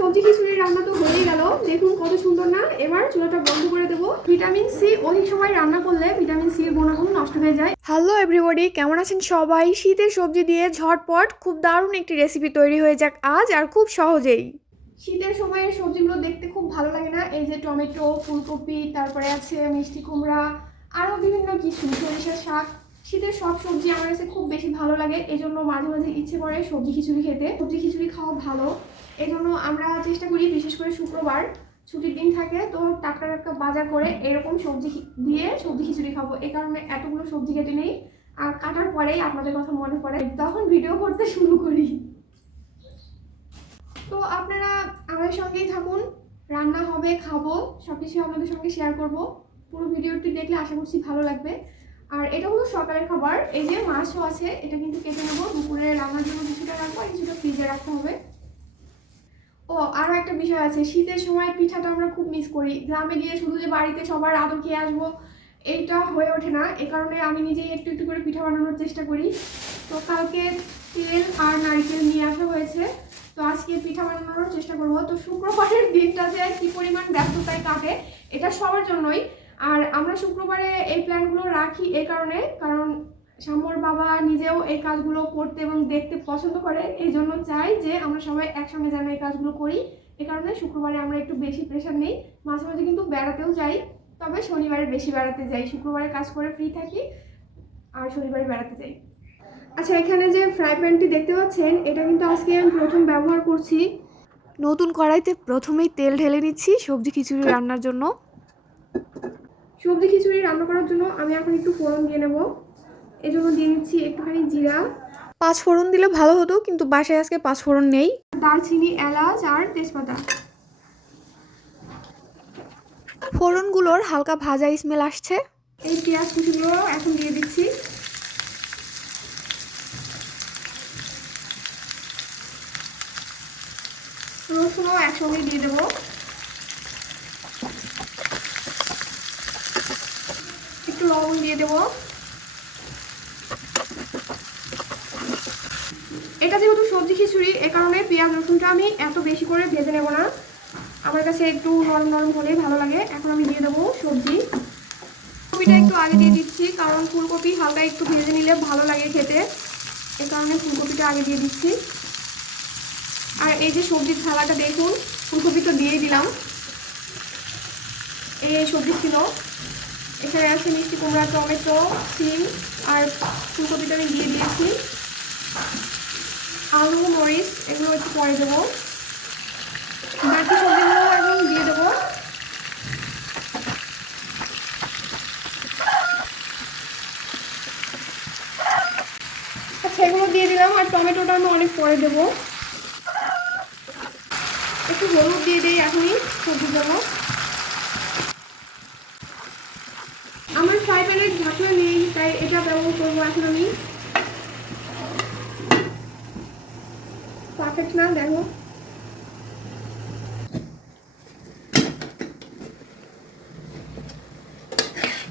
সবজি খিচুড়ি রান্না তো হয়েই গেল। দেখুন কত সুন্দর না? এবার চুলাটা বন্ধ করে দেবো। ভিটামিন সি অধিক সময় রান্না করলে ভিটামিন সি এর গুণাগুণ নষ্ট হয়ে যায়। হ্যালো এভরিবডি কেমন আছেন সবাই? শীতের সবজি দিয়ে ঝটপট খুব দারুণ একটি রেসিপি তৈরি হয়ে যাক আজ আর খুব সহজেই। শীতের সময়ের সবজিগুলো দেখতে খুব ভালো লাগে না? এই যে টমেটো ফুলকপি তারপরে আছে মিষ্টি কুমড়া আরও বিভিন্ন কিছু সরিষার শাক। শীতের সব সবজি আমার কাছে খুব বেশি ভালো লাগে এই জন্য মাঝে মাঝে ইচ্ছে করে সবজি খিচুড়ি খেতে। সবজি খিচুড়ি খাওয়া ভালো। এই জন্য আমরা চেষ্টা করি বিশেষ করে শুক্রবার, ছুটির দিন থাকে তো টাটকা টাটকা বাজার করে এরকম সবজি দিয়ে সবজি খিচুড়ি খাব। এই কারণে এতগুলো সবজি কেটে নেই। আর কাটার পরেই আপনাদের কথা মনে পড়ে, তখন ভিডিও করতে শুরু করি। তো আপনারা আমাদের সঙ্গেই থাকুন, রান্না হবে, খাব সব কিছু আপনাদের সঙ্গে শেয়ার করব। পুরো ভিডিওটি দেখলে আশা করছি ভালো লাগবে। আর এটা হলো সকালের খাবার। এই যে মাছও আছে, এটা কিন্তু কেটে নেব। দুপুরে রান্নার জন্য কিছুটা রাখব আর কিছুটা ফ্রিজে রাখতে হবে। ও আরও একটা বিষয় আছে। শীতের সময় পিঠাটা আমরা খুব মিস করি। গ্রামে গিয়ে শুধু যে বাড়িতে সবার আদর খেয়ে আসব, এইটা হয়ে ওঠে না। এ কারণে আমি নিজেই একটু একটু করে পিঠা বানানোর চেষ্টা করি। তো কালকে তেল আর নারকেল নিয়ে আসা হয়েছে। তো আজকে পিঠা বানানোর চেষ্টা করব। তো শুক্রবারের দিনটা যে কি পরিমাণ ব্যস্ততায় কাটে, এটা সবার জন্যই। আর আমরা শুক্রবারে এই প্ল্যানগুলো রাখি এই কারণে, কারণ সাম্যর বাবা নিজেও এই কাজগুলো করতে এবং দেখতে পছন্দ করে, এই জন্য চাই যে আমরা সবাই একসঙ্গে যেন এই কাজগুলো করি। এই কারণে শুক্রবারে আমরা একটু বেশি প্রেশার নেই, মাঝে মাঝে কিন্তু বেড়াতেও যাই, তবে শনিবারে বেশি বেড়াতে যাই, শুক্রবারে কাজ করে ফ্রি থাকি, আর শনিবারে বেড়াতে যাই। আচ্ছা এখানে যে ফ্রাই প্যানটি দেখতে পাচ্ছেন, এটা কিন্তু আজকে আমি প্রথম ব্যবহার করছি। নতুন কড়াইতে প্রথমেই তেল ঢেলে নিচ্ছি সবজি খিচুড়ি রান্নার জন্য। সবজি খিচুড়ি রান্না করার জন্য আমি এখন একটু ফোড়ন দিয়ে নেব। এই জন্য দিয়ে নিচ্ছি একটুখানি জিরা। পাঁচ ফোড়ন দিলে ভালো হতো কিন্তু বাসায় আজকে পাঁচ ফোড়ন নেই। দারচিনি এলাচ আর তেজপাতা। ফোড়নগুলোর হালকা ভাজা স্মেল আসছে। এই পেঁয়াজ কুচিগুলো এখন দিয়ে দিচ্ছি। রসুনও একসঙ্গে দিয়ে দেবো। একটু লবণ দিয়ে দেবো। এটা যেহেতু সবজি খিচুড়ি, এ কারণে পেঁয়াজ রসুনটা আমি এত বেশি করে ভেজে নেব না। আমার কাছে একটু নরম নরম হলেই ভালো লাগে। এখন আমি দিয়ে দেবো সবজি। কপিটা একটু আগে দিয়ে দিচ্ছি, কারণ ফুলকপি হালকা একটু ভেজে নিলে ভালো লাগে খেতে। এ কারণে ফুলকপিটা আগে দিয়ে দিচ্ছি। আর এই যে সবজির থালাটা দেখুন, ফুলকপি তো দিয়েই দিলাম। এই সবজি ছিল। এখানে আছে মিষ্টি কুমড়া, টমেটো, সিম আর ফুলকপিটা আমি দিয়ে দিয়েছি। আলু, মরিচ, এগুলো একটু পরে দেবো। বাকি সবজিগুলো এখন দিয়ে দেবো। আচ্ছা এগুলো দিয়ে দিলাম আর টমেটোটা আমি অনেক পরে দেবো। একটু হলুদ দিয়ে দিই এখনই সবজি দেবো আমার ফ্রাই প্যানের ঢাকনা নেই তাই এটা ব্যবহার করব এখন আমি। পারফেক্ট না, দেখো।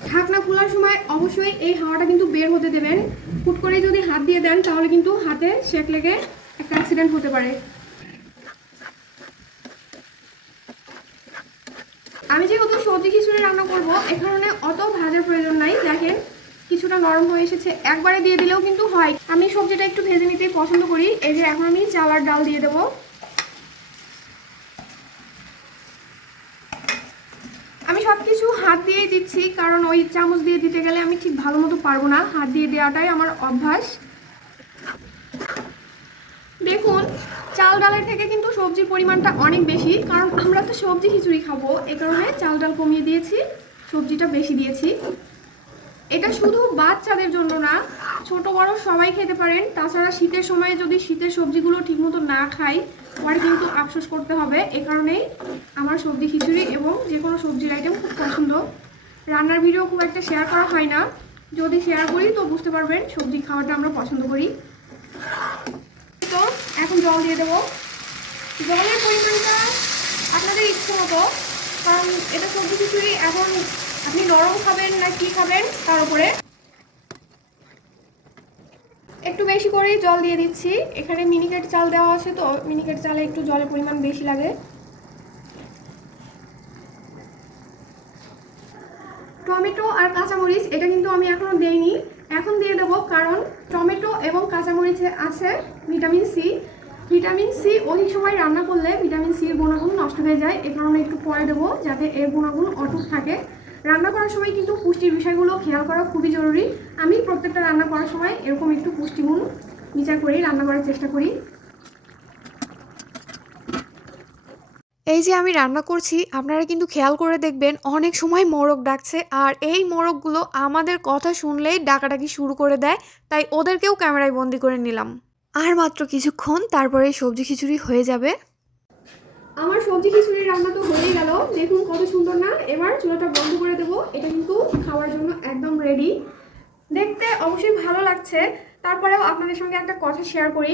ঢাকনা খোলার সময় অবশ্যই এই হাওয়াটা কিন্তু বের হতে দেবেন। হুট করে যদি হাত দিয়ে দেন, তাহলে কিন্তু হাতে শেক লেগে একটা অ্যাক্সিডেন্ট হতে পারে। আমি যেহেতু সবজি খিচুড়ি রান্না করব, এ কারণে অত ভাজার প্রয়োজন নাই। দেখেন কিছুটা নরম হয়ে এসেছে। একবারে দিয়ে দিলেও কিন্তু হয়। আমি সবজিটা একটু ভেজে নিতেই পছন্দ করি। এই যে এখন আমি চাল আর ডাল দিয়ে দেবো। আমি সব কিছু হাত দিয়েই দিচ্ছি, কারণ ওই চামচ দিয়ে দিতে গেলে আমি ঠিক ভালো মতো পারব না। হাত দিয়ে দেওয়াটাই আমার অভ্যাস। দেখুন, চাল ডালের থেকে কিন্তু সবজির পরিমাণটা অনেক বেশি, কারণ আমরা তো সবজি খিচুড়ি খাব। এ কারণে চাল ডাল কমিয়ে দিয়েছি, সবজিটা বেশি দিয়েছি। এটা শুধু বাচ্চাদের জন্য না, ছোট বড় সবাই খেতে পারেন। তাছাড়া শীতের সময়ে যদি শীতের সবজিগুলো ঠিকমতো না খাই, পরে কিন্তু আফসোস করতে হবে। এ কারণেই আমার সবজি খিচুড়ি এবং যে কোনো সবজির আইটেম খুব পছন্দ। রান্নার ভিডিও খুব একটা শেয়ার করা হয় না। যদি শেয়ার করি, তো বুঝতে পারবেন সবজি খাওয়াটা আমরা পছন্দ করি। তো এখন জল দিয়ে দেবো। জলের পরিমাণটা আপনাদের ইচ্ছে মতো, কারণ এটা সবজি খিচুড়ি এখন আপনি নরম খাবেন না কি খাবেন, তার উপরে? একটু বেশি করেই জল দিয়ে দিচ্ছি। এখানে মিনিকেট চাল দেওয়া আছে, তো মিনিকেট চালে একটু জলের পরিমাণ বেশি লাগে। টমেটো আর কাঁচামরিচ, এটা কিন্তু আমি এখনও দেইনি। এখন দিয়ে দেবো কারণ টমেটো এবং কাঁচামরিচে আছে ভিটামিন সি। ভিটামিন সি অধিক সময় রান্না করলে ভিটামিন সির গুণাগুণ নষ্ট হয়ে যায়। এ কারণে একটু পরে দেবো যাতে এর গুণাগুণ অটুট থাকে। রান্না করার সময় কিন্তু পুষ্টির বিষয়গুলো খেয়াল করা খুবই জরুরি। আমি প্রত্যেকটা রান্না করার সময় এরকম একটু পুষ্টিগুণ বিচার করি, রান্না করার চেষ্টা করি। এই যে আমি রান্না করছি, আপনারা কিন্তু খেয়াল করে দেখবেন অনেক সময় মোরগ ডাকছে আর এই মোরগগুলো আমাদের কথা শুনলেই ডাকাডাকি শুরু করে দেয়, তাই ওদেরকেও ক্যামেরায় বন্দি করে নিলাম। আর মাত্র কিছুক্ষণ, তারপরে সবজি খিচুড়ি হয়ে যাবে। আমার সবজি খিচুড়ি রান্না তো হয়েই গেল। দেখুন কত সুন্দর না? এবার চুলাটা বন্ধ করে দেবো। এটা কিন্তু খাওয়ার জন্য একদম রেডি দেখতে অবশ্যই ভালো লাগছে। তারপরেও আপনাদের সঙ্গে একটা কথা শেয়ার করি।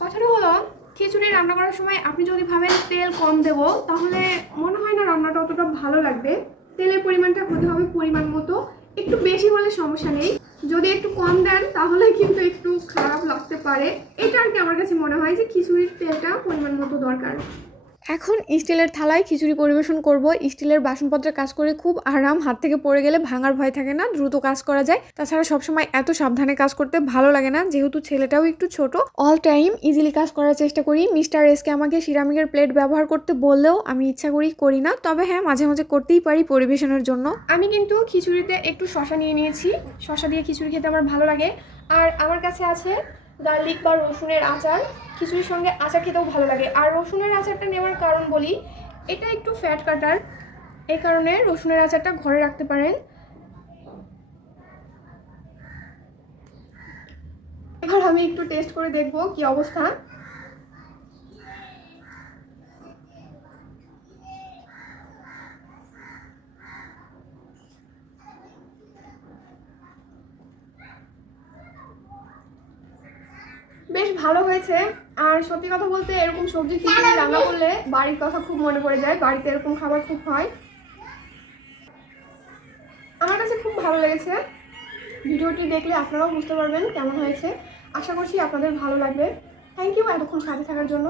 কথাটা হলো, খিচুড়ি রান্না করার সময় আপনি যদি ভাবেন তেল কম দেব, তাহলে মনে হয় না রান্নাটা অতটা ভালো লাগবে। তেলের পরিমাণটা হতে হবে পরিমাণ মতো। একটু বেশি হলে সমস্যা নেই। যদি একটু কম দেন, তাহলে কিন্তু একটু খারাপ লাগতে পারে। এটা আর কি আমার কাছে মনে হয় যে খিচুড়ির তেলটা পরিমাণ মতো দরকার। এখন স্টিলের থালায় খিচুড়ি পরিবেশন করব। স্টিলের বাসনপত্রের কাজ করে খুব আরাম, হাত থেকে পড়ে গেলে ভাঙার ভয় থাকে না, দ্রুত কাজ করা যায়। তাছাড়া সবসময় এত সাবধানে কাজ করতে ভালো লাগে না, যেহেতু ছেলেটাও একটু ছোট। অল টাইম ইজিলি কাজ করার চেষ্টা করি। মিস্টার এসকে আমাকে সিরামিকের প্লেট ব্যবহার করতে বললেও আমি ইচ্ছা করি করি না, তবে হ্যাঁ মাঝে মাঝে করতেই পারি পরিবেশনের জন্য। আমি কিন্তু খিচুড়িতে একটু শশা নিয়ে নিয়েছি। শশা দিয়ে খিচুড়ি খেতে আমার ভালো লাগে। আর আমার কাছে আছে গার্লিক বা রসুনের আচার, খিচুড়ির সঙ্গে আচার খেতেও ভালো লাগে। আর রসুনের আচারটা নেওয়ার কারণ বলি, এটা একটু ফ্যাট কাটার এই কারণে রসুনের আচারটা ঘরে রাখতে পারেন। এবার আমি একটু টেস্ট করে দেখব কি অবস্থা। বেশ ভালো হয়েছে। আর সত্যি কথা বলতে এরকম সবজি খেয়ে রান্না করলে বাড়ির কথা খুব মনে পড়ে যায়, বাড়িতে এরকম খাবার খুব হয়। আমার কাছে খুব ভালো লেগেছে। ভিডিওটি দেখলে আপনারাও বুঝতে পারবেন কেমন হয়েছে। আশা করছি আপনাদের ভালো লাগবে। থ্যাংক ইউ এতক্ষণ সাথে থাকার জন্য।